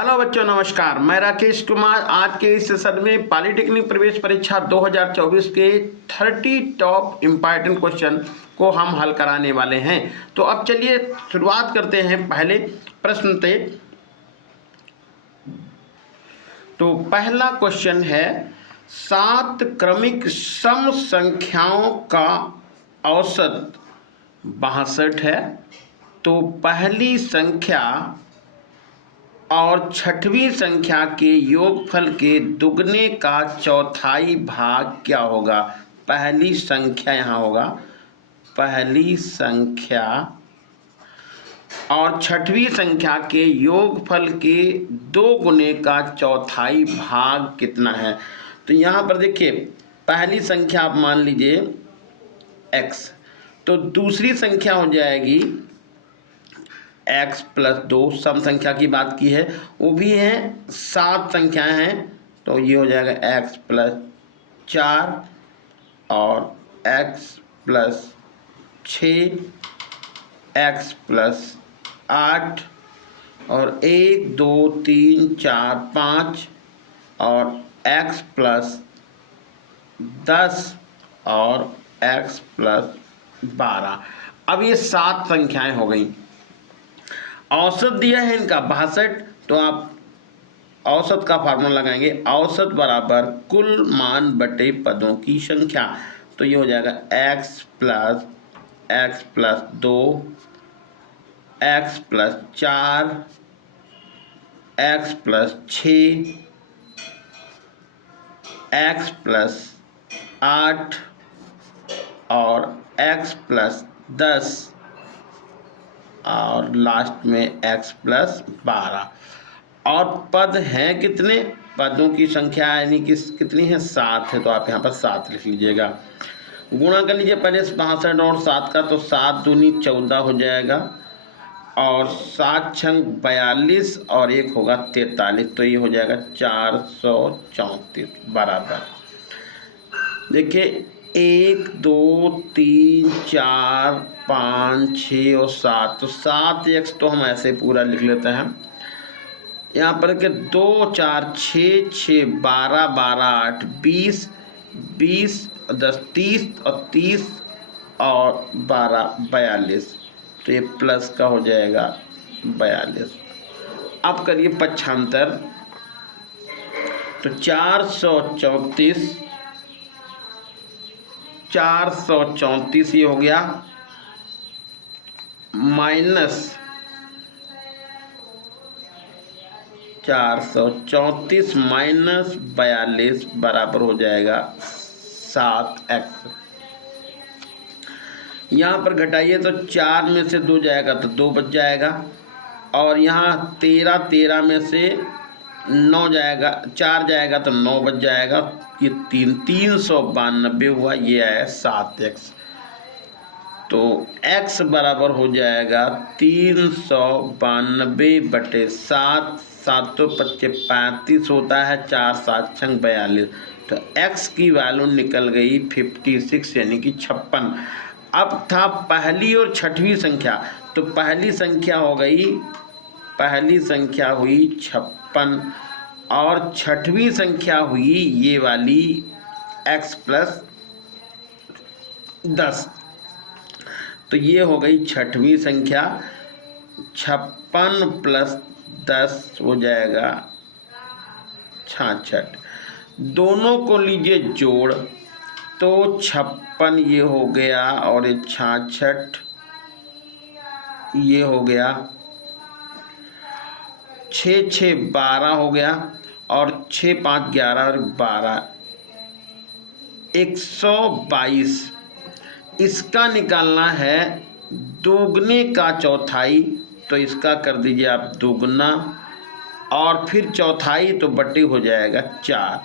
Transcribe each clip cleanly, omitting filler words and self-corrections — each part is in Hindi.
हेलो बच्चों, नमस्कार। मैं राकेश कुमार आज के इस सेशन में पॉलिटेक्निक प्रवेश परीक्षा 2024 के 30 टॉप इम्पॉर्टेंट क्वेश्चन को हम हल कराने वाले हैं। तो अब चलिए शुरुआत करते हैं पहले प्रश्न से। तो पहला क्वेश्चन है, 7 क्रमिक सम संख्याओं का औसत 62 है। तो पहली संख्या और छठवीं संख्या के योगफल के दुगने का चौथाई भाग क्या होगा? पहली संख्या यहाँ होगा, पहली संख्या और छठवीं संख्या के योगफल के 2 गुने का चौथाई भाग कितना है? तो यहाँ पर देखिए, पहली संख्या आप मान लीजिए x, तो दूसरी संख्या हो जाएगी x प्लस 2। सम संख्या की बात की है, वो भी है 7 संख्याएं हैं, तो ये हो जाएगा x प्लस 4 और x प्लस 6, x प्लस 8 और 1 2 3 4 5 और x प्लस 10 और x प्लस 12। अब ये 7 संख्याएं हो गई। औसत दिया है इनका 62, तो आप औसत का फार्मूला लगाएंगे, औसत बराबर कुल मान बटे पदों की संख्या। तो ये हो जाएगा x plus 2, x plus 4, x plus 6, x plus 8 और x प्लस 10 और लास्ट में x प्लस 12। और पद हैं कितने? पदों की संख्या यानी कि कितनी है? 7 है, तो आप यहाँ पर 7 लिख लीजिएगा। गुणा कर लीजिए पहले 62 और 7 का, तो 7 दूनी 14 हो जाएगा और 7 छंग 42 और 1 होगा 43, तो ये हो जाएगा 434 बराबर। देखिए 1 2 3 4 5 6 और 7, तो 7x तो हम ऐसे पूरा लिख लेते हैं। यहाँ पर के 2 4 6 6 12 12 8 20 20 10 30 और 30 और 12 42, तो ये प्लस का हो जाएगा 42। अब करिए पक्षांतर, तो 434 ये हो गया, माइनस 434 माइनस 42 बराबर हो जाएगा 7x। यहाँ पर घटाइए तो 4 में से 2 जाएगा तो 2 बच जाएगा, और यहाँ 13 में से 9 जाएगा, 4 जाएगा तो 9 बच जाएगा। ये 392 हुआ, ये आया 7x। तो x बराबर हो जाएगा 392 बटे 7, 7 तो 25 35 होता है, 4 7 छंग 42, तो x की वैल्यू निकल गई 56 यानी कि 56। अब था पहली और छठवीं संख्या, तो पहली संख्या हो गई, पहली संख्या हुई 56 और छठवीं संख्या हुई ये वाली x प्लस 10, तो ये हो गई छठवीं संख्या। 56 प्लस 10 हो जाएगा 66। दोनों को लीजिए जोड़, तो 56 ये हो गया और ये 66 ये हो गया, 6 6 12 हो गया और 6 5 11 और 12 122। इसका निकालना है दोगुने का चौथाई, तो इसका कर दीजिए आप दोगुना और फिर चौथाई, तो बटे हो जाएगा 4।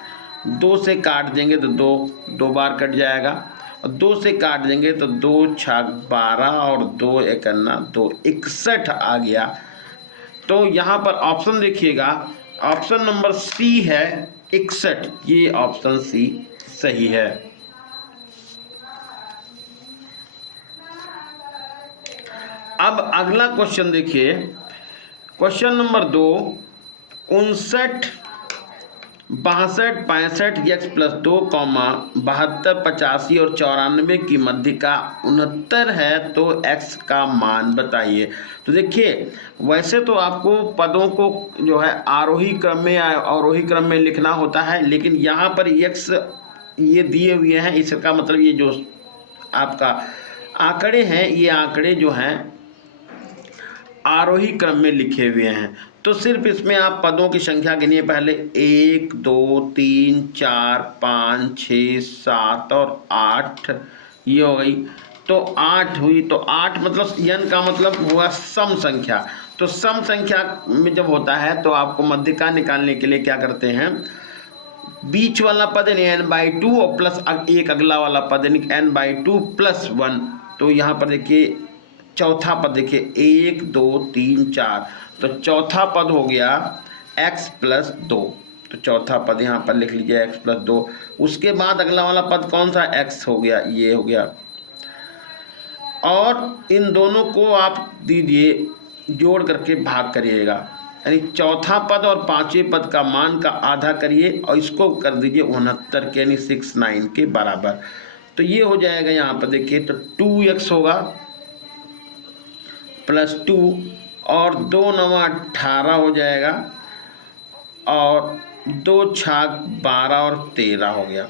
2 से काट देंगे तो 2 बार कट जाएगा, और 2 से काट देंगे तो 2 छाक 12 और 2 एकन्ना 2 61 आ गया। तो यहाँ पर ऑप्शन देखिएगा, ऑप्शन नंबर सी है 61, ये ऑप्शन सी सही है। अब अगला क्वेश्चन देखिए, क्वेश्चन नंबर 2, 59 62 65 x प्लस 2 72 85 और 94 की मध्य का 69 है, तो x का मान बताइए। तो देखिए, वैसे तो आपको पदों को जो है आरोही क्रम में या अवरोही क्रम में लिखना होता है, लेकिन यहाँ पर x ये दिए हुए हैं, इसका मतलब ये जो आपका आंकड़े हैं, ये आंकड़े जो हैं आरोही क्रम में लिखे हुए हैं। तो सिर्फ इसमें आप पदों की संख्या गिनिए पहले, 1 2 3 4 5 6 7 और 8, ये हो गई। तो 8 हुई, तो 8 मतलब n का मतलब हुआ सम संख्या। तो सम संख्या में जब होता है तो आपको मध्यिका निकालने के लिए क्या करते हैं, बीच वाला पद यानी n/2 और प्लस एक अगला वाला पद यानी n/2 + 1। तो यहाँ पर देखिए चौथा पद, देखिए 1 2 3 4, तो चौथा पद हो गया x + 2। तो चौथा पद यहाँ पर लिख लीजिए x + 2। उसके बाद अगला वाला पद कौन सा, x हो गया, ये हो गया। और इन दोनों को आप दीजिए जोड़ करके भाग करिएगा, यानी चौथा पद और पांचवें पद का मान का आधा करिए और इसको कर दीजिए 69 के यानी 69 के बराबर। तो ये हो जाएगा यहाँ पर देखिए, तो 2x होगा प्लस 2 और 2 9 18 हो जाएगा और 2 छाक 12 और 13 हो गया।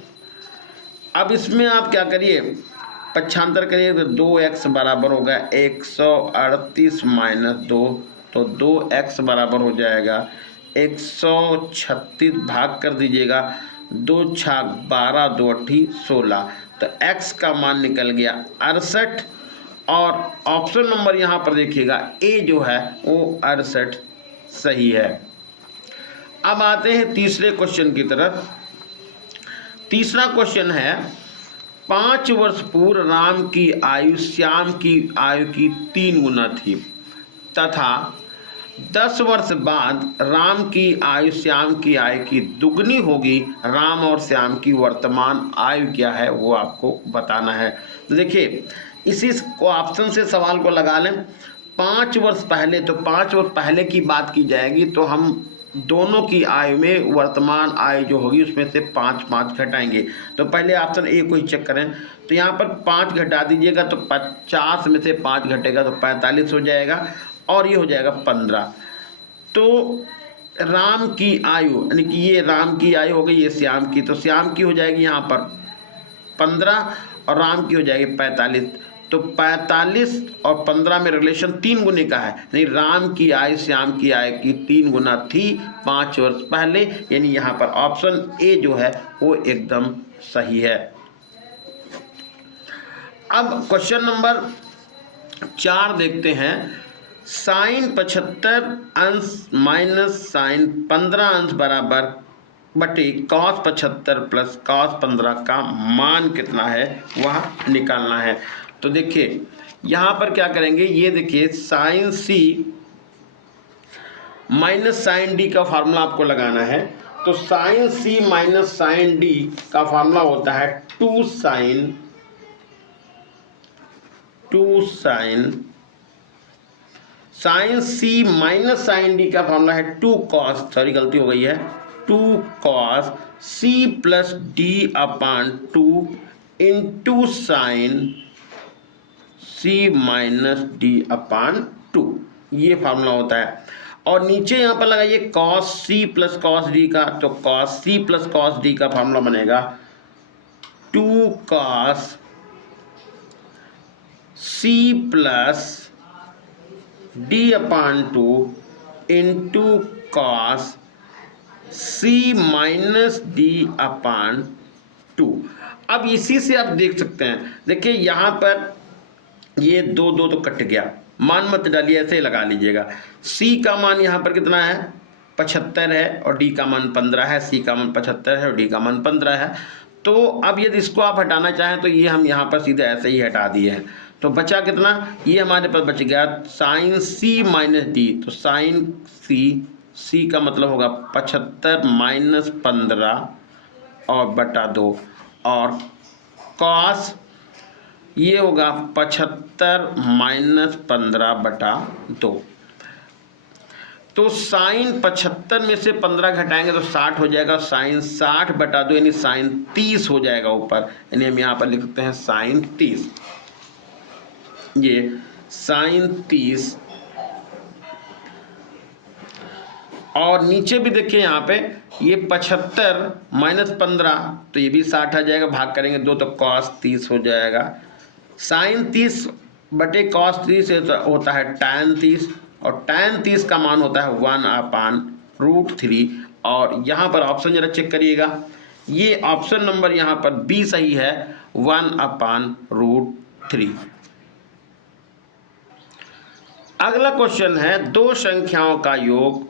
अब इसमें आप क्या करिए, पक्षांतर करिए, तो 2x बराबर होगा 138 - 2, तो 2x बराबर हो जाएगा 136, भाग कर दीजिएगा, 2 छाक 12 2 8 16, तो x का मान निकल गया 68। और ऑप्शन नंबर यहाँ पर देखिएगा ए जो है वो 68 सही है। अब आते हैं तीसरे क्वेश्चन की तरफ। तीसरा क्वेश्चन है, 5 वर्ष पूर्व राम की आयु श्याम की आयु की 3 गुना थी तथा 10 वर्ष बाद राम की आयु श्याम की आयु की दुगनी होगी। राम और श्याम की वर्तमान आयु क्या है वो आपको बताना है। तो देखिए, इसी को ऑप्शन से सवाल को लगा लें। 5 वर्ष पहले, तो 5 वर्ष पहले की बात की जाएगी, तो हम दोनों की आयु में वर्तमान आयु जो होगी उसमें से 5 घटाएंगे। तो पहले ऑप्शन ए को ही चेक करें, तो यहाँ पर 5 घटा दीजिएगा, तो 50 में से 5 घटेगा तो 45 हो जाएगा और ये हो जाएगा 15। तो राम की आयु यानी कि ये राम की आयु हो गई, ये श्याम की, तो श्याम की हो जाएगी यहाँ पर 15 और राम की हो जाएगी 45। तो 45 और 15 में रिलेशन 3 गुने का है, यानी राम की आयु श्याम की आयु की 3 गुना थी 5 वर्ष पहले, यानी यहाँ पर ऑप्शन ए जो है वो एकदम सही है। अब क्वेश्चन नंबर 4 देखते हैं। साइन 75 अंश माइनस साइन 15 अंश बराबर बटे cos 75 प्लस cos 15 का मान कितना है वह निकालना है। तो देखिए यहाँ पर क्या करेंगे, ये देखिए साइन सी माइनस साइन डी का फार्मूला आपको लगाना है। तो साइन सी माइनस साइन डी का फार्मूला होता है 2 साइन सी माइनस साइन डी का फार्मूला है 2 cos, सॉरी गलती हो गई है, 2 cos C plus D upon 2 into sine सी माइनस डी अपान 2, ये फार्मूला होता है। और नीचे यहाँ पर लगाइए cos C plus cos D का, तो cos C plus cos D का फार्मूला बनेगा 2 cos C plus D upon 2 into cos C minus D upon 2। अब इसी से आप देख सकते हैं, देखिए यहाँ पर ये 2 2 तो कट गया, मान मत डालिए, ऐसे ही लगा लीजिएगा। सी का मान यहाँ पर कितना है 75 है और डी का मान 15 है, सी का मान 75 है और डी का मान 15 है। तो अब यदि इसको आप हटाना चाहें तो ये हम यहाँ पर सीधे ऐसे ही हटा दिए हैं। तो बचा कितना, ये हमारे पास बच गया साइन सी माइनस डी, तो साइन सी का मतलब होगा 75 माइनस 15 और बटा 2 और कॉस ये होगा 75 माइनस 15 बटा 2। तो साइन 75 में से 15 घटाएंगे तो 60 हो जाएगा, साइन 60 बटा 2 यानी साइन 30 हो जाएगा ऊपर, यानी हम यहाँ पर लिख सकते हैं साइन 30। ये साइन 30 और नीचे भी देखिए यहाँ पे ये 75 माइनस 15 तो ये भी 60 आ जाएगा, भाग करेंगे 2 तो कॉस 30 हो जाएगा। साइन 30 बटे कॉस 30 होता है टैन 30 और टैन 30 का मान होता है 1/√3। और यहाँ पर ऑप्शन जरा चेक करिएगा, ये ऑप्शन नंबर यहाँ पर बी सही है, 1/√3। अगला क्वेश्चन है, दो संख्याओं का योग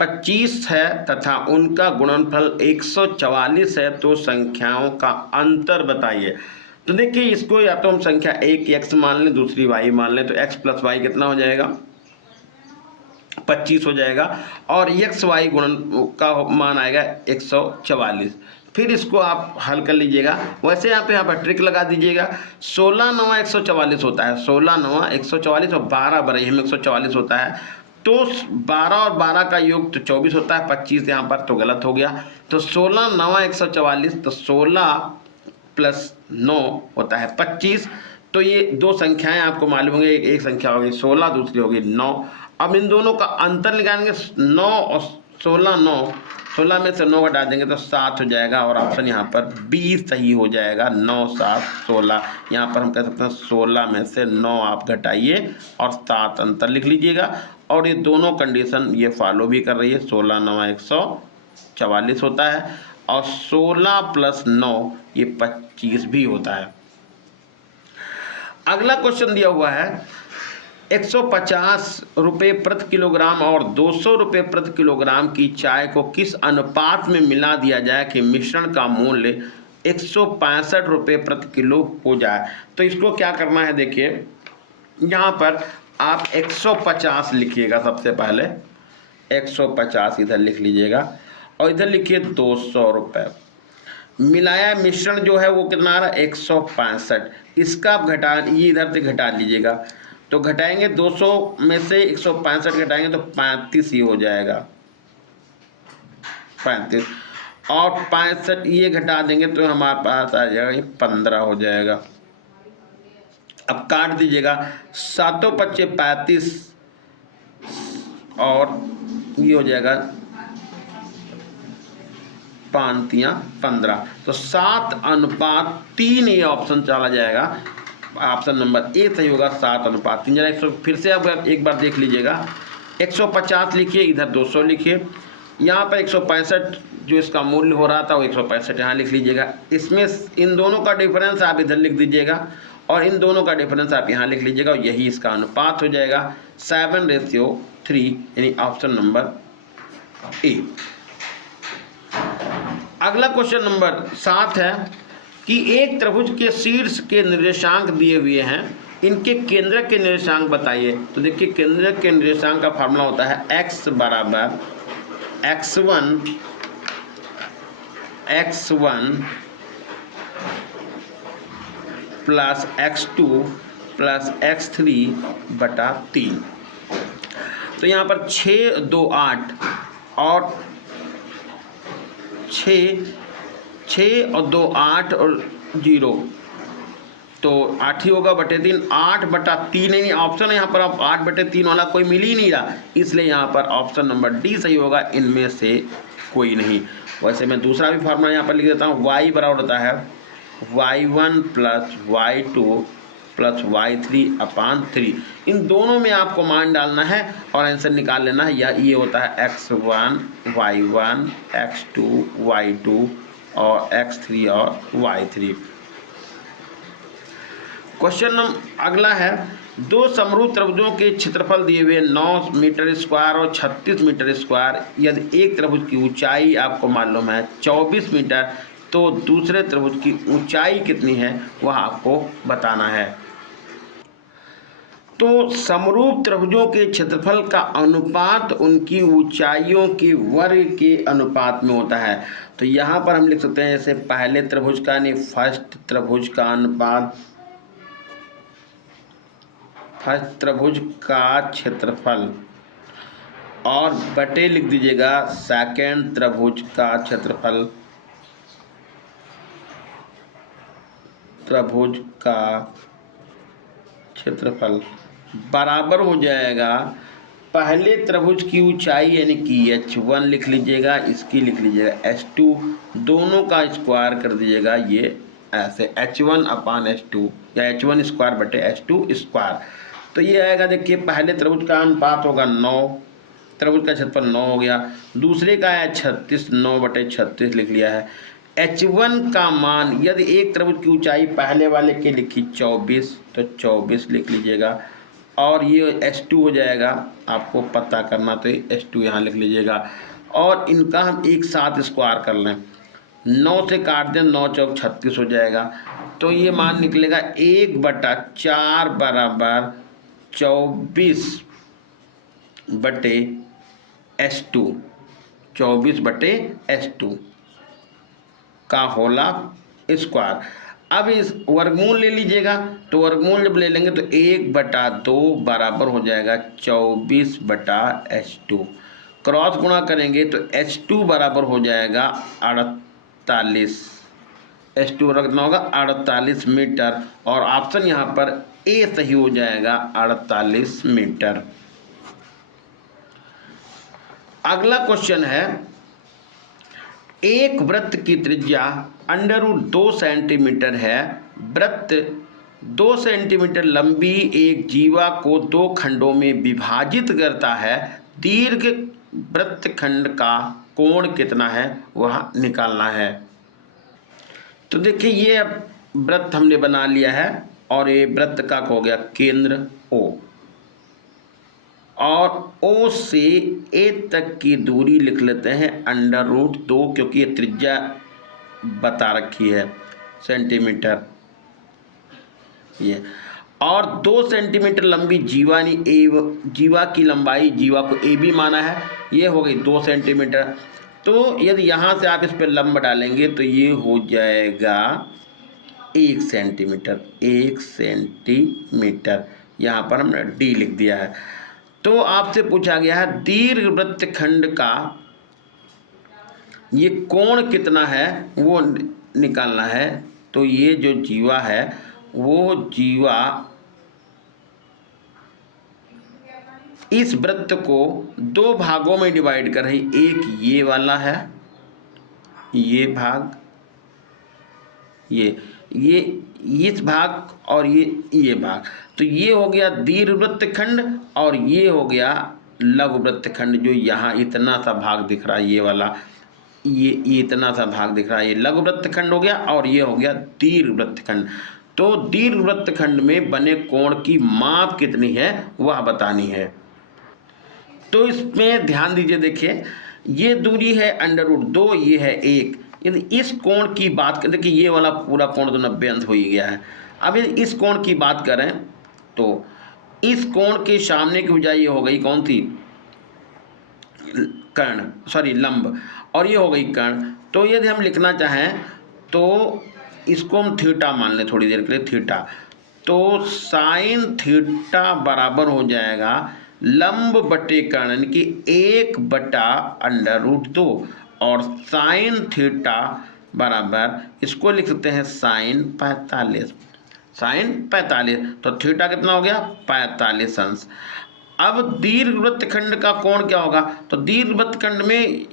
25 है तथा उनका गुणनफल 144 है, तो संख्याओं का अंतर बताइए। तो देखिए इसको या तो हम संख्या एक x मान लें, दूसरी y मान लें, तो x प्लस वाई कितना हो जाएगा, 25 हो जाएगा, और x y गुणन का मान आएगा 144। फिर इसको आप हल कर लीजिएगा। वैसे यहाँ पर ट्रिक लगा दीजिएगा, 16 9 144 होता है, 16 9 144 और 12 बराबर में 144 होता है, तो 12 और 12 का योग तो 24 होता है, 25 यहाँ पर तो गलत हो गया। तो 16 9 144, तो 16 प्लस 9 होता है 25। तो ये दो संख्याएं आपको मालूम होंगे, एक संख्या होगी 16, दूसरी होगी 9। अब इन दोनों का अंतर निकालेंगे, 9 और 16, 9, 16 में से 9 घटा देंगे तो 7 हो जाएगा, और ऑप्शन यहाँ पर बी सही हो जाएगा, 9 7 16। यहाँ पर हम कह सकते हैं 16 में से 9 आप घटाइए और 7 अंतर लिख लीजिएगा, और ये दोनों कंडीशन ये फॉलो भी कर रही है। 16 9 144 होता है और 16 प्लस 9 ये 25 भी होता है। अगला क्वेश्चन दिया हुआ है, 150 रुपये प्रति किलोग्राम और 200 रुपये प्रति किलोग्राम की चाय को किस अनुपात में मिला दिया जाए कि मिश्रण का मूल्य 165 रुपये प्रति किलो हो जाए। तो इसको क्या करना है, देखिए यहाँ पर आप 150 लिखिएगा, सबसे पहले 150 इधर लिख लीजिएगा और इधर लिखिए 200 रुपये। मिलाया मिश्रण जो है वो कितना आ रहा है 165, इसका आप घटा, ये इधर से घटा लीजिएगा, तो घटाएंगे 200 में से 165 घटाएंगे तो 35 ही हो जाएगा, 35, और 65 ये घटा देंगे तो हमारे पास आ जाएगा 15 हो जाएगा। अब काट दीजिएगा, 7 5 35 और ये हो जाएगा 5 3 15, तो 7:3 ये ऑप्शन चला जाएगा, ऑप्शन नंबर ए सही होगा, 7:3। जरा फिर से आप एक बार देख लीजिएगा, 150 लिखिए, इधर 200 लिखिए, यहाँ पर 165 जो इसका मूल्य हो रहा था वो 165 यहाँ लिख लीजिएगा। इसमें इन दोनों का डिफरेंस आप इधर लिख दीजिएगा और इन दोनों का डिफरेंस आप यहाँ लिख लीजिएगा, और यही इसका अनुपात हो जाएगा 7:3, यानी ऑप्शन नंबर ए। अगला क्वेश्चन नंबर 7 है कि एक त्रिभुज के शीर्ष के निर्देशांक दिए हुए हैं, इनके केंद्रक के निर्देशांक बताइए। तो देखिए केंद्रक के निर्देशांक का फार्मूला होता है x बराबर x1 plus x2 plus x3 बटा 3। तो यहाँ पर 6 2 8 और 6 और 2 8 और 0, तो 8 ही होगा बटे 3, 8/3 नहीं, ऑप्शन यहाँ पर आप 8/3 वाला कोई मिल ही नहीं रहा, इसलिए यहाँ पर ऑप्शन नंबर डी सही होगा, इनमें से कोई नहीं। वैसे मैं दूसरा भी फार्मूला यहाँ पर लिख देता हूँ, y बराबर होता है y1 plus y2 plus y3/3। इन दोनों में आपको मान डालना है और आंसर निकाल लेना है, या ये होता है x1 y1 x2 y2 और x3 और y3। क्वेश्चन नंबर अगला है, दो समरूप त्रिभुजों के क्षेत्रफल दिए हुए 9 मीटर स्क्वायर और 36 मीटर स्क्वायर, यदि एक त्रिभुज की ऊंचाई आपको मालूम है 24 मीटर, तो दूसरे त्रिभुज की ऊंचाई कितनी है वह आपको बताना है। तो समरूप त्रिभुजों के क्षेत्रफल का अनुपात उनकी ऊंचाइयों के वर्ग के अनुपात में होता है। तो यहाँ पर हम लिख सकते हैं जैसे पहले त्रिभुज का यानी फर्स्ट त्रिभुज का अनुपात, फर्स्ट त्रिभुज का क्षेत्रफल और बटे लिख दीजिएगा सेकंड त्रिभुज का क्षेत्रफल, त्रिभुज का क्षेत्रफल बराबर हो जाएगा पहले त्रिभुज की ऊंचाई यानी कि h1 लिख लीजिएगा, इसकी लिख लीजिएगा h2, दोनों का स्क्वायर कर दीजिएगा ये ऐसे h1 अपान h2 या h1 स्क्वायर बटे h2 स्क्वायर। तो ये आएगा, देखिए पहले त्रिभुज का अनुपात होगा 9, त्रिभुज का क्षेत्रफल 9 हो गया। दूसरे का है 36, 9 बटे 36 लिख लिया है। h1 का मान यदि एक त्रिभुज की ऊंचाई पहले वाले के लिखी 24 तो 24 लिख लीजिएगा, और ये h2 हो जाएगा, आपको पता करना तो h2 यहाँ लिख लीजिएगा। और इनका हम एक साथ स्क्वायर कर लें, 9 से काट दें, 9 चौक 36 हो जाएगा। तो ये मान निकलेगा 1/4 बराबर 24 बटे h2, 24 बटे h2 का होला स्क्वायर। अब इस वर्गमूल ले लीजिएगा, तो वर्गमूल जब ले लेंगे तो 1/2 बराबर हो जाएगा 24 बटा h2। क्रॉस गुणा करेंगे तो h2 बराबर हो जाएगा 48, h2 बराबर कितना होगा 48 मीटर, और ऑप्शन यहाँ पर ए सही हो जाएगा 48 मीटर। अगला क्वेश्चन है, एक वृत्त की त्रिज्या √2 सेंटीमीटर है, वृत्त 2 सेंटीमीटर लंबी एक जीवा को 2 खंडों में विभाजित करता है, दीर्घ वृत्तखंड का कोण कितना है वह निकालना है। तो देखिए ये वृत्त हमने बना लिया है, और ये वृत्त का हो गया केंद्र O, और O से A तक की दूरी लिख लेते हैं √2, क्योंकि ये त्रिज्या बता रखी है सेंटीमीटर ये, और 2 सेंटीमीटर लंबी जीवा यानी जीवा की लंबाई, जीवा को AB माना है, ये हो गई 2 सेंटीमीटर। तो यदि यहाँ से आप इस पर लंब डालेंगे तो ये हो जाएगा 1 सेंटीमीटर, 1 सेंटीमीटर, यहाँ पर हमने D लिख दिया है। तो आपसे पूछा गया है दीर्घ वृत्तखंड का ये कोण कितना है वो निकालना है। तो ये जो जीवा है वो जीवा इस वृत्त को 2 भागों में डिवाइड कर रही, एक ये वाला है, ये भाग, ये इस भाग, और ये भाग। तो ये हो गया दीर्घ वृत्तखंड, और ये हो गया लघु वृत्तखंड, जो यहाँ इतना सा भाग दिख रहा है, ये वाला, ये इतना सा भाग दिख रहा है, ये लघु वृत्तखंड हो गया, और ये हो गया दीर्घ वृत्तखंड। तो दीर्घ वृत्तखंड में बने कोण की माप कितनी है वह बतानी है। तो इसमें ध्यान दीजिए, देखिए ये दूरी है √2, ये है 1। यदि इस कोण की बात करें, देखिए ये वाला पूरा कोण तो 90 अंश हो ही गया है। अब यदि इस कोण की बात करें तो इस कोण के सामने की भुजा ये हो गई कौन सी, कर्ण, सॉरी लंब, और ये हो गई कर्ण। तो यदि हम लिखना चाहें तो इसको हम थीटा मान लें थोड़ी देर के लिए, थीटा। तो साइन थीटा बराबर हो जाएगा लंब बटे कर्ण, यानी कि 1/√2, और साइन थीटा बराबर इसको लिख सकते हैं साइन 45, साइन 45। तो थीटा कितना हो गया 45 अंश। अब दीर्घ वृत्तखंड का कोण क्या होगा, तो दीर्घ वृत्तखंड में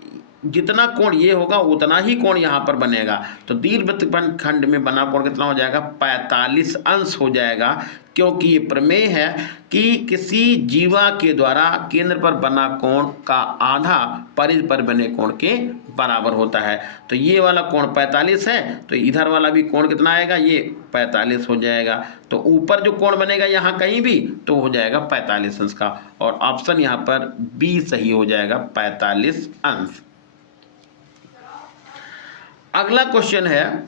जितना कोण ये होगा उतना ही कोण यहाँ पर बनेगा। तो दीर्घ वृत्तखंड में बना कोण कितना हो जाएगा 45 अंश हो जाएगा, क्योंकि ये प्रमेय है कि किसी जीवा के द्वारा केंद्र पर बना कोण का आधा परिधि पर बने कोण के बराबर होता है। तो ये वाला कोण 45 है, तो इधर वाला भी कोण कितना आएगा, ये 45 हो जाएगा। तो ऊपर जो कोण बनेगा यहाँ कहीं भी तो हो जाएगा 45 अंश का, और ऑप्शन यहाँ पर बी सही हो जाएगा 45 अंश। अगला क्वेश्चन है,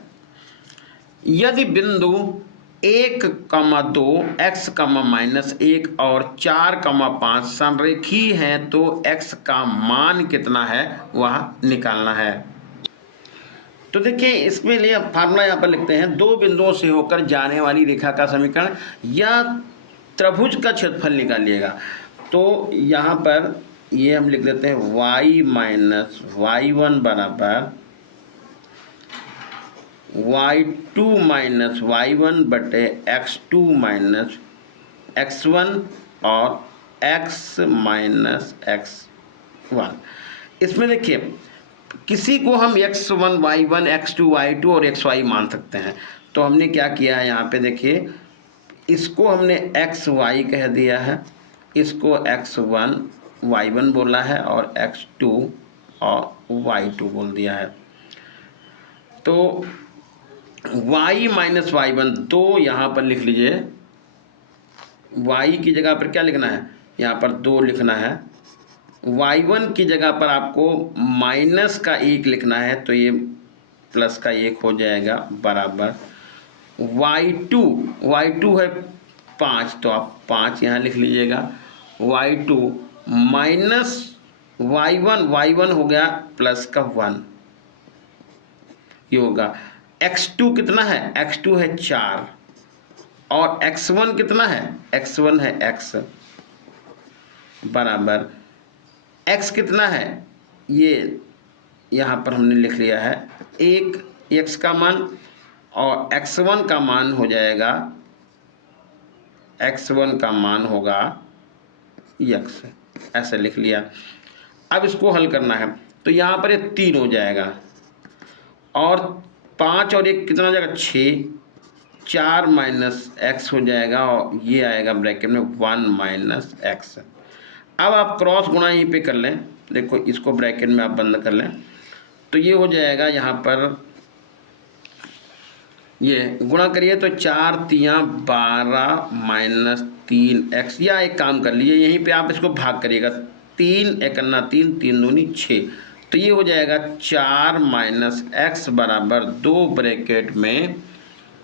यदि बिंदु 1,2 x, -1 और 4,5 संरेखीय हैं तो x का मान कितना है वह निकालना है। तो देखिए इसमें लिए फार्मूला यहाँ पर लिखते हैं, 2 बिंदुओं से होकर जाने वाली रेखा का समीकरण या त्रिभुज का क्षेत्रफल निकालिएगा। तो यहाँ पर ये हम लिख देते हैं y माइनस y1 बराबर y2 माइनस y1 बटे x2 माइनस x1 और x माइनस x1। इसमें देखिए किसी को हम x1 y1 x2 y2 और xy मान सकते हैं। तो हमने क्या किया है यहाँ पे देखिए, इसको हमने xy कह दिया है, इसको x1 y1 बोला है और x2 और y2 बोल दिया है। तो y माइनस y1 दो यहाँ पर लिख लीजिए, y की जगह पर क्या लिखना है, यहाँ पर 2 लिखना है। y1 की जगह पर आपको माइनस का 1 लिखना है, तो ये प्लस का 1 हो जाएगा बराबर y2 है 5, तो आप 5 यहाँ लिख लीजिएगा। y2 माइनस y1 हो गया प्लस का 1, ये होगा। x2 कितना है, x2 है 4 और x1 कितना है, x1 है x बराबर x कितना है, ये यहाँ पर हमने लिख लिया है 1 x का मान और x1 का मान हो जाएगा, x1 का मान होगा x, ऐसे लिख लिया। अब इसको हल करना है तो यहाँ पर ये 3 हो जाएगा और 5 और 1 कितना हो जाएगा 6, 4 माइनस x हो जाएगा और ये आएगा ब्रैकेट में 1 माइनस x। अब आप क्रॉस गुणा यहीं पे कर लें, देखो इसको ब्रैकेट में आप बंद कर लें तो ये हो जाएगा, यहाँ पर ये गुणा करिए तो 4 तियाँ 12 माइनस 3x, या एक काम कर लीजिए यहीं पे आप इसको भाग करिएगा, 3 एकन्ना 3, 3 दूनी 6, तो ये हो जाएगा 4 माइनस x बराबर 2 ब्रैकेट में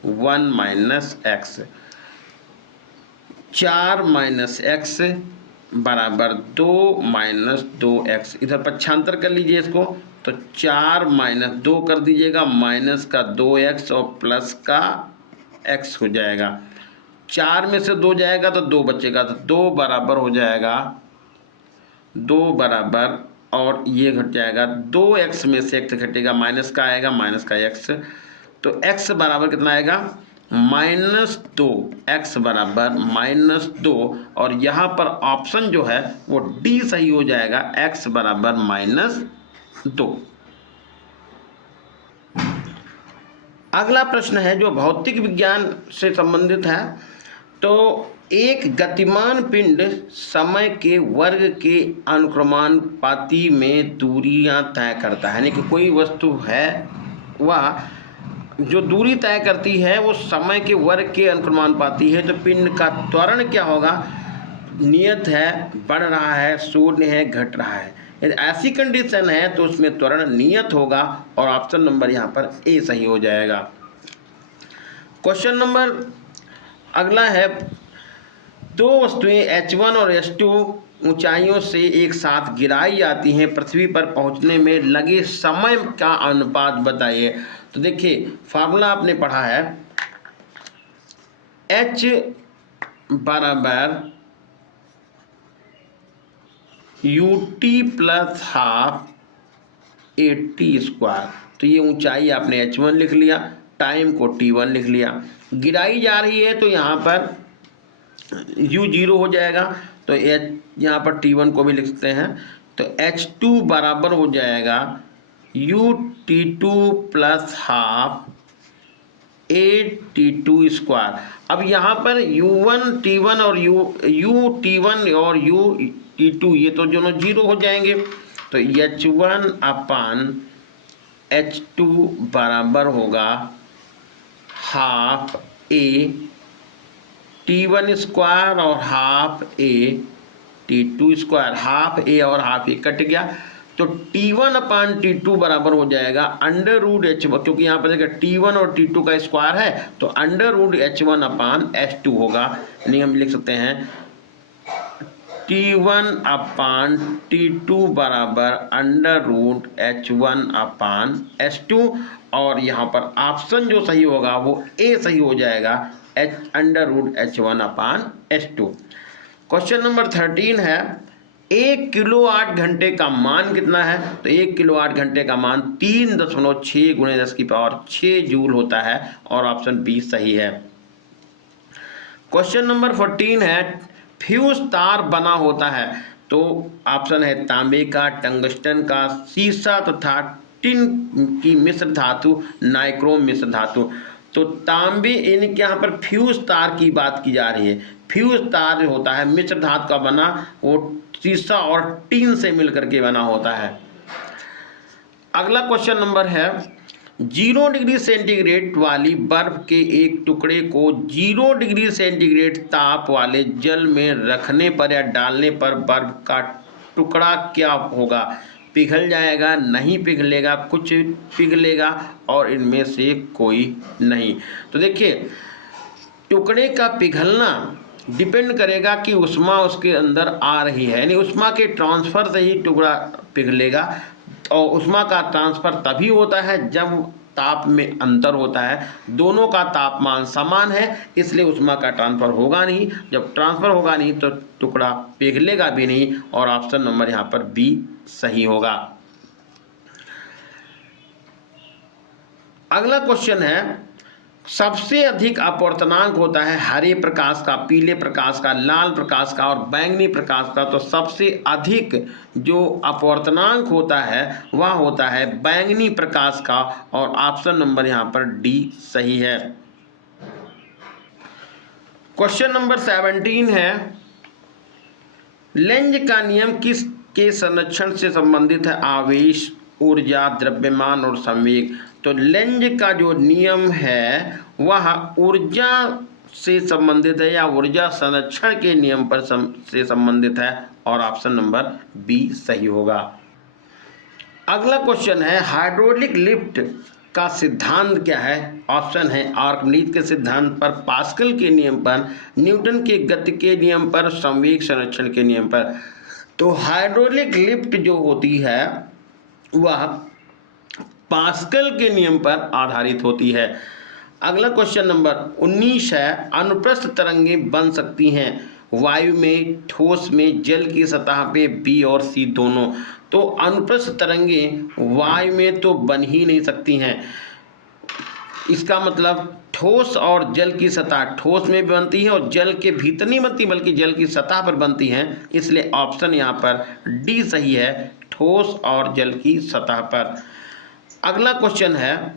1 माइनस x। 4 माइनस x बराबर 2 माइनस 2x, इधर पक्षांतर कर लीजिए इसको, तो 4 माइनस 2 कर दीजिएगा, माइनस का 2x और प्लस का x हो जाएगा। 4 में से 2 जाएगा तो 2 बचेगा, तो 2 बराबर हो जाएगा, 2 बराबर और ये घट जाएगा, 2x में से x घटेगा, माइनस का आएगा, माइनस का x, तो x बराबर कितना आएगा -2, x बराबर -2 और यहाँ पर ऑप्शन जो है वो डी सही हो जाएगा, x बराबर -2। अगला प्रश्न है जो भौतिक विज्ञान से संबंधित है। तो एक गतिमान पिंड समय के वर्ग के अनुक्रमानुपाती में दूरियां तय करता है, यानी कि कोई वस्तु है वह जो दूरी तय करती है वो समय के वर्ग के अनुक्रमानुपाती है। तो पिंड का त्वरण क्या होगा, नियत है, बढ़ रहा है, शून्य है, घट रहा है। यदि ऐसी कंडीशन है तो उसमें त्वरण नियत होगा और ऑप्शन नंबर यहाँ पर ए सही हो जाएगा। क्वेश्चन नंबर अगला है, दो वस्तुएं H1 और H2 ऊंचाइयों से एक साथ गिराई जाती हैं, पृथ्वी पर पहुंचने में लगे समय का अनुपात बताइए। तो देखिए फार्मूला आपने पढ़ा है, H बराबर UT प्लस हाफ AT²। तो ये ऊंचाई आपने H1 लिख लिया, टाइम को T1 लिख लिया, गिराई जा रही है तो यहाँ पर U 0 हो जाएगा, तो यहाँ पर T1 को भी लिख सकते हैं। तो H2 बराबर हो जाएगा UT2 प्लस हाफ AT²। अब यहाँ पर U1 T1 और UT1 और UT2 ये तो दोनों 0 हो जाएंगे, तो H1 अपान H2 बराबर होगा हाफ A T1² और half A T2²। Half A और हाफ A कट गया, तो T1 अपान T2 बराबर हो जाएगा √H1, क्योंकि यहाँ पर देखिए T1 और T2 का स्क्वायर है तो √H1 अपान H2 होगा। यानी हम लिख सकते हैं T1 अपान T2 बराबर √H1 अपान H2, और यहाँ पर ऑप्शन जो सही होगा वो ए सही हो जाएगा, √H1 अपान H2। क्वेश्चन नंबर 13 है, 1 किलोवाट घंटे का मान कितना है? तो 1 किलोवाट घंटे का मान 3.6 गुणे 10⁶ जूल होता है और ऑप्शन बी सही है। क्वेश्चन नंबर 14 है, फ्यूज तार बना होता है। तो ऑप्शन है तांबे का, टंगस्टन का, सीसा तथा टिन की मिश्र धातु, नाइक्रोम मिश्र धातु। तो तांबे यानी कि यहाँ पर फ्यूज तार की बात की जा रही है। फ्यूज तार जो होता है मिश्र धातु का बना, वो सीसा और टिन से मिलकर के बना होता है। अगला क्वेश्चन नंबर है, 0 डिग्री सेंटीग्रेड वाली बर्फ के एक टुकड़े को 0 डिग्री सेंटीग्रेड ताप वाले जल में रखने पर या डालने पर बर्फ का टुकड़ा क्या होगा? पिघल जाएगा, नहीं पिघलेगा, कुछ पिघलेगा और इनमें से कोई नहीं। तो देखिए, टुकड़े का पिघलना डिपेंड करेगा कि उष्मा उसके अंदर आ रही है, यानी उष्मा के ट्रांसफ़र से ही टुकड़ा पिघलेगा। और उष्मा का ट्रांसफ़र तभी होता है जब ताप में अंतर होता है। दोनों का तापमान समान है, इसलिए उष्मा का ट्रांसफ़र होगा नहीं। जब ट्रांसफ़र होगा नहीं तो टुकड़ा पिघलेगा भी नहीं और ऑप्शन नंबर यहाँ पर बी सही होगा। अगला क्वेश्चन है, सबसे अधिक अपवर्तनांक होता है हरे प्रकाश का, पीले प्रकाश का, लाल प्रकाश का और बैंगनी प्रकाश का। तो सबसे अधिक जो अपवर्तनांक होता है वह होता है बैंगनी प्रकाश का और ऑप्शन नंबर यहाँ पर डी सही है। क्वेश्चन नंबर 17 है, लेंज का नियम किस के संरक्षण से संबंधित है? आवेश, ऊर्जा, द्रव्यमान और संवेग। तो लेंज का जो नियम है वह ऊर्जा से संबंधित है या ऊर्जा संरक्षण के नियम पर से संबंधित है और ऑप्शन नंबर बी सही होगा। अगला क्वेश्चन है, हाइड्रोलिक लिफ्ट का सिद्धांत क्या है? ऑप्शन है आर्किमिडीज के सिद्धांत पर, पास्कल के नियम पर, न्यूटन के गति के नियम पर, संवेग संरक्षण के नियम पर। तो हाइड्रोलिक लिफ्ट जो होती है वह पास्कल के नियम पर आधारित होती है। अगला क्वेश्चन नंबर 19 है, अनुप्रस्थ तरंगें बन सकती हैं वायु में, ठोस में, जल की सतह पे, बी और सी दोनों। तो अनुप्रस्थ तरंगें वायु में तो बन ही नहीं सकती हैं। इसका मतलब ठोस और जल की सतह, ठोस में भी बनती है और जल के भीतर नहीं बनती बल्कि जल की सतह पर बनती हैं। इसलिए ऑप्शन यहाँ पर डी सही है, ठोस और जल की सतह पर। अगला क्वेश्चन है,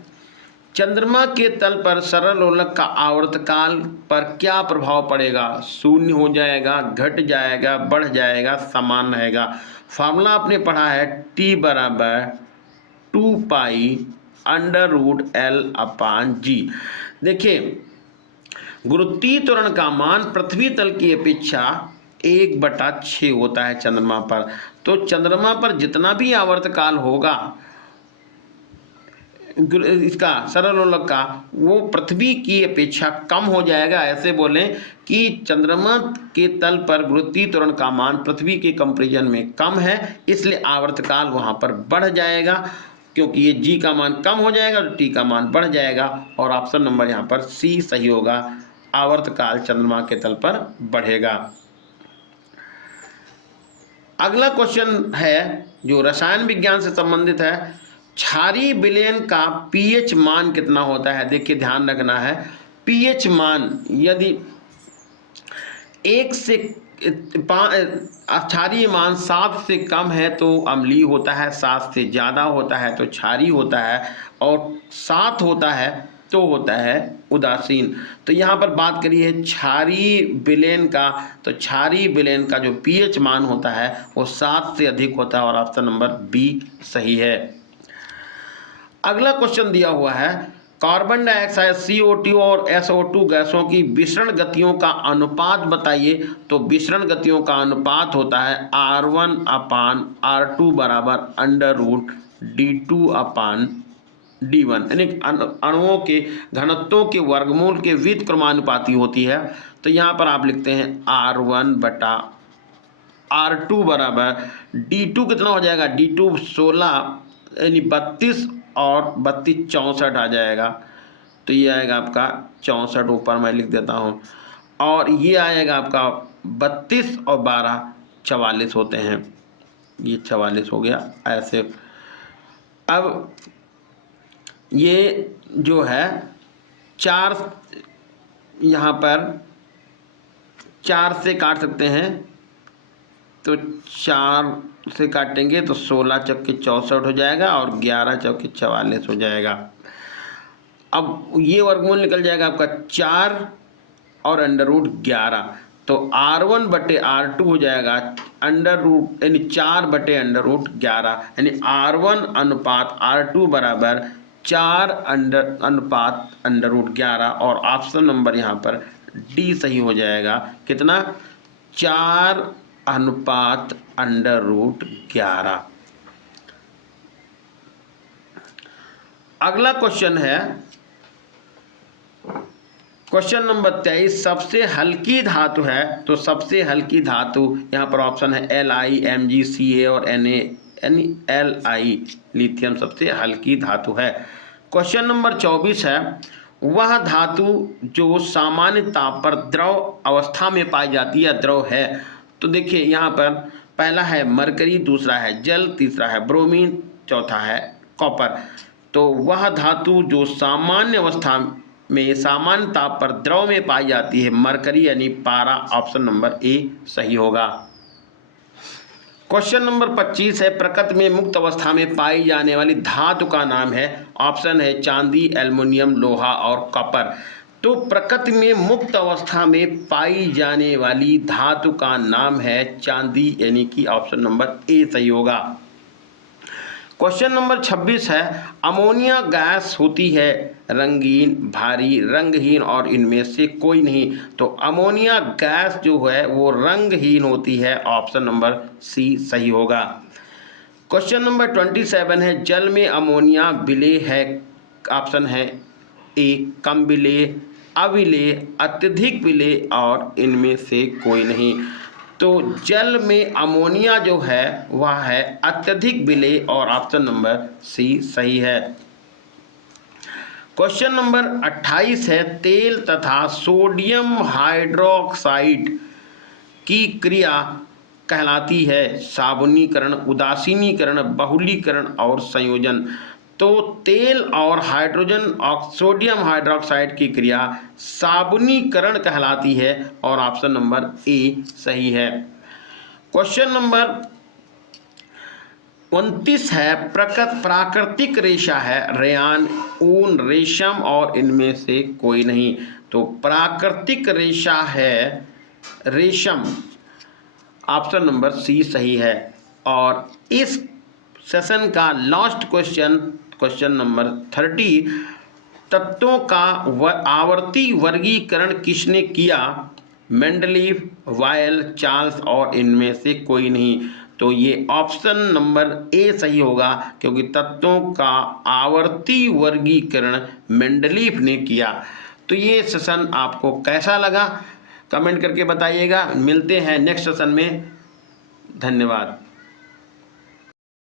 चंद्रमा के तल पर सरलोलक का आवर्तकाल पर क्या प्रभाव पड़ेगा? शून्य हो जाएगा, घट जाएगा, बढ़ जाएगा, समान रहेगा। फार्मूला आपने पढ़ा है T बराबर 2π√L/G। देखिए, गुरुत्वीय त्वरण का मान पृथ्वी तल की अपेक्षा 1/6 होता है चंद्रमा पर। तो चंद्रमा पर जितना भी आवर्तकाल होगा इसका सरलोलक का, वो पृथ्वी की अपेक्षा कम हो जाएगा। ऐसे बोलें कि चंद्रमा के तल पर गुरुत्वीय त्वरण का मान पृथ्वी के कंपैरिजन में कम है, इसलिए आवर्तकाल वहाँ पर बढ़ जाएगा। क्योंकि ये जी का मान कम हो जाएगा तो टी का मान बढ़ जाएगा और ऑप्शन नंबर यहाँ पर सी सही होगा, आवर्तकाल चंद्रमा के तल पर बढ़ेगा। अगला क्वेश्चन है जो रसायन विज्ञान से संबंधित है, क्षारीय विलयन का पीएच मान कितना होता है? देखिए, ध्यान रखना है, पीएच मान यदि 1 से क्षारीय मान 7 से कम है तो अम्लीय होता है, 7 से ज़्यादा होता है तो क्षारीय होता है और 7 होता है तो होता है उदासीन। तो यहाँ पर बात करिए क्षारीय विलयन का, तो क्षारीय विलयन का जो पीएच मान होता है वो 7 से अधिक होता है और ऑप्शन नंबर बी सही है। अगला क्वेश्चन दिया हुआ है, कार्बन डाइऑक्साइड CO2 और SO2 गैसों की विसरण गतियों का अनुपात बताइए। तो विसरण गतियों का अनुपात होता है R1/R2 बराबर √D2/D1, यानी अणुओं के घनत्वों के वर्गमूल के व्युत्क्रमानुपाती होती है। तो यहाँ पर आप लिखते हैं R1/R2 बराबर D2 कितना हो जाएगा? D2 16 यानी 32 और 32 64 आ जाएगा। तो ये आएगा आपका 64, ऊपर मैं लिख देता हूँ, और ये आएगा आपका 32 और 12 44 होते हैं। ये 44 हो गया ऐसे। अब ये जो है 4 यहाँ पर 4 से काट सकते हैं, तो 4 से काटेंगे तो 16 चौके 64 हो जाएगा और 11 चौके 44 हो जाएगा। अब ये वर्गमूल निकल जाएगा आपका 4 और √11, तो R1 बटे R2 हो जाएगा √ यानी 4 बटे √11, यानी R1 अनुपात R2 बराबर 4 अनुपात √11, और ऑप्शन नंबर यहाँ पर डी सही हो जाएगा। कितना? 4 अनुपात √11। अगला क्वेश्चन है क्वेश्चन नंबर 23। सबसे हल्की धातु है, तो सबसे हल्की धातु यहाँ पर ऑप्शन है Li, Mg, Ca और Na, यानी Li लिथियम सबसे हल्की धातु है। क्वेश्चन नंबर 24 है वह धातु जो सामान्य ताप पर द्रव अवस्था में पाई जाती है, द्रव है। तो देखिए यहाँ पर पहला है मरकरी, दूसरा है जल, तीसरा है ब्रोमीन, चौथा है कॉपर। तो वह धातु जो सामान्य अवस्था में सामान्य ताप पर द्रव में पाई जाती है, मरकरी यानी पारा, ऑप्शन नंबर ए सही होगा। क्वेश्चन नंबर 25 है प्रकृति में मुक्त अवस्था में पाई जाने वाली धातु का नाम है, ऑप्शन है चांदी, एल्युमिनियम, लोहा और कॉपर। तो प्रकृति में मुक्त अवस्था में पाई जाने वाली धातु का नाम है चांदी, यानी कि ऑप्शन नंबर ए सही होगा। क्वेश्चन नंबर 26 है अमोनिया गैस होती है रंगीन, भारी, रंगहीन और इनमें से कोई नहीं। तो अमोनिया गैस जो है वो रंगहीन होती है, ऑप्शन नंबर सी सही होगा। क्वेश्चन नंबर 27 है जल में अमोनिया विलेय है, ऑप्शन है ए कम विलेय, अविलेय, अत्यधिक विलेय और इनमें से कोई नहीं। तो जल में अमोनिया जो है वह है अत्यधिक विलेय और ऑप्शन नंबर सी सही है। क्वेश्चन नंबर 28 है तेल तथा सोडियम हाइड्रोक्साइड की क्रिया कहलाती है साबुनीकरण, उदासीनीकरण, बहुलीकरण और संयोजन। तो तेल और सोडियम हाइड्रोक्साइड की क्रिया साबुनीकरण कहलाती है और ऑप्शन नंबर ए सही है। क्वेश्चन नंबर 29 है प्राकृतिक रेशा है रेयान, ऊन, रेशम और इनमें से कोई नहीं। तो प्राकृतिक रेशा है रेशम, ऑप्शन नंबर सी सही है। और इस सेशन का लास्ट क्वेश्चन नंबर 30 तत्वों का आवर्ती वर्गीकरण किसने किया? मेंडलीव, वायल, चार्ल्स और इनमें से कोई नहीं। तो ये ऑप्शन नंबर ए सही होगा क्योंकि तत्वों का आवर्ती वर्गीकरण मेंडलीव ने किया। तो ये सेशन आपको कैसा लगा कमेंट करके बताइएगा। मिलते हैं नेक्स्ट सेशन में। धन्यवाद।